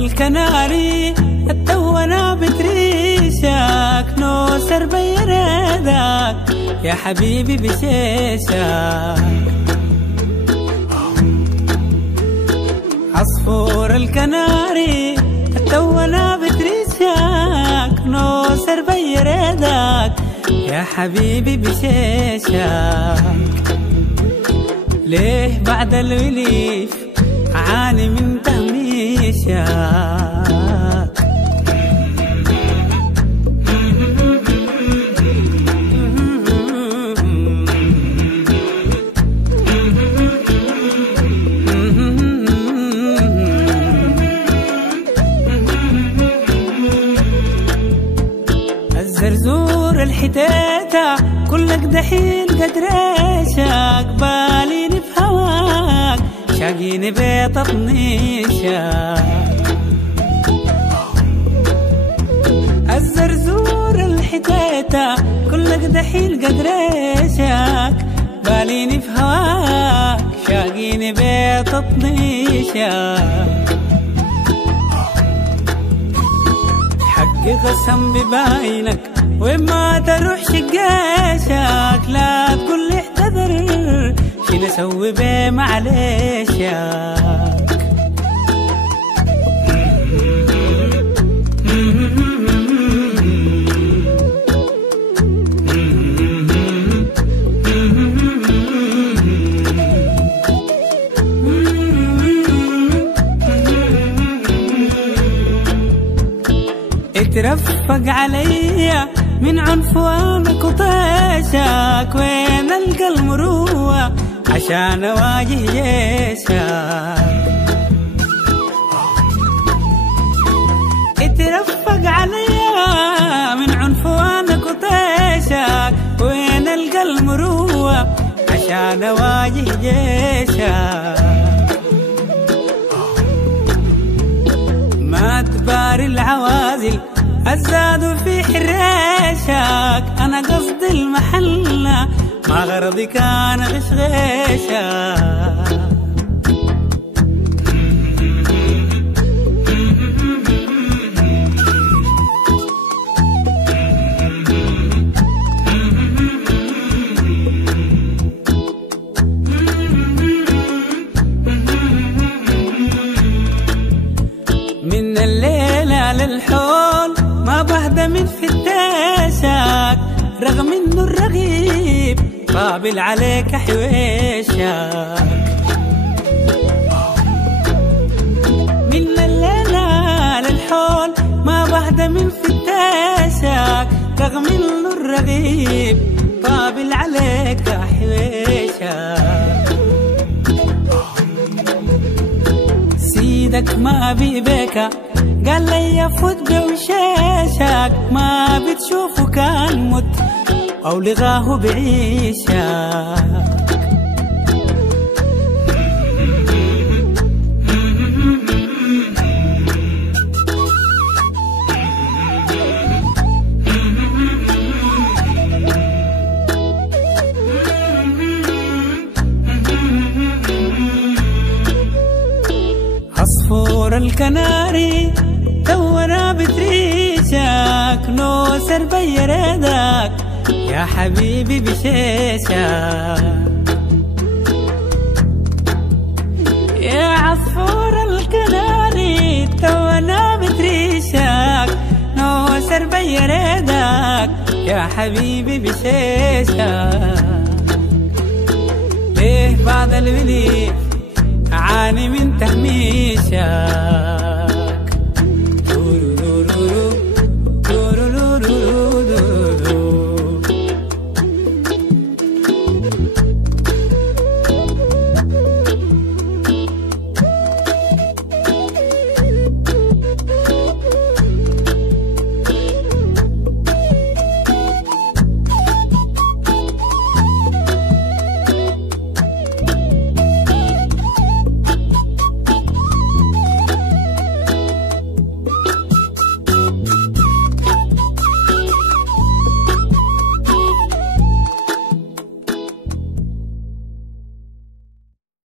الكناري التونا بتريشك نوسر بيريدك يا حبيبي بشيشك. عصفور الكناري التونا بتريشك نوسر بيريدك يا حبيبي بشيشك. ليه بعد الوليف عاني من تهميشك؟ الزرزور الحتيتة كلك دحين قد ريشك باليني بهواك شاقيني بيت طنيشك. الزرزور الحتيتة كلك دحين قد ريشك باليني بهواك شاقيني بيت طنيشك. حقي قسم بباينك وين ما تروح شقاشك لا تقول لي احتذر شنو اسوي بيه معليشك. اترفق عليا من عنفوانك وطيشك وين القى المروة عشان اواجه جيشك. اترفق عليا من عنفوانك وطيشك وين القى المروة عشان اواجه جيشك. ما تباري العوازل الزاد في حريشك انا قصدي المحلة ما غرضي كان غشغيشك. من الليلة للحول ما بهدى من فتاشك رغم انه الرغيب قابل عليك حويشك. من الليلة للحول ما بهدى من فتاشك رغم انه الرغيب قابل عليك حويشك. سيدك ما بيبكى قال لي فوت بوشاشك ما بتشوفه كان مت او لغاه بعيشك. عصفور الكناري تونا بتريشك نوسر بيريدك يا حبيبي بشيشك. يا عصفور الكناري تونا بتريشك نوسر بيريدك يا حبيبي بشيشك. ليه بعد الوليد عاني من تهميشك؟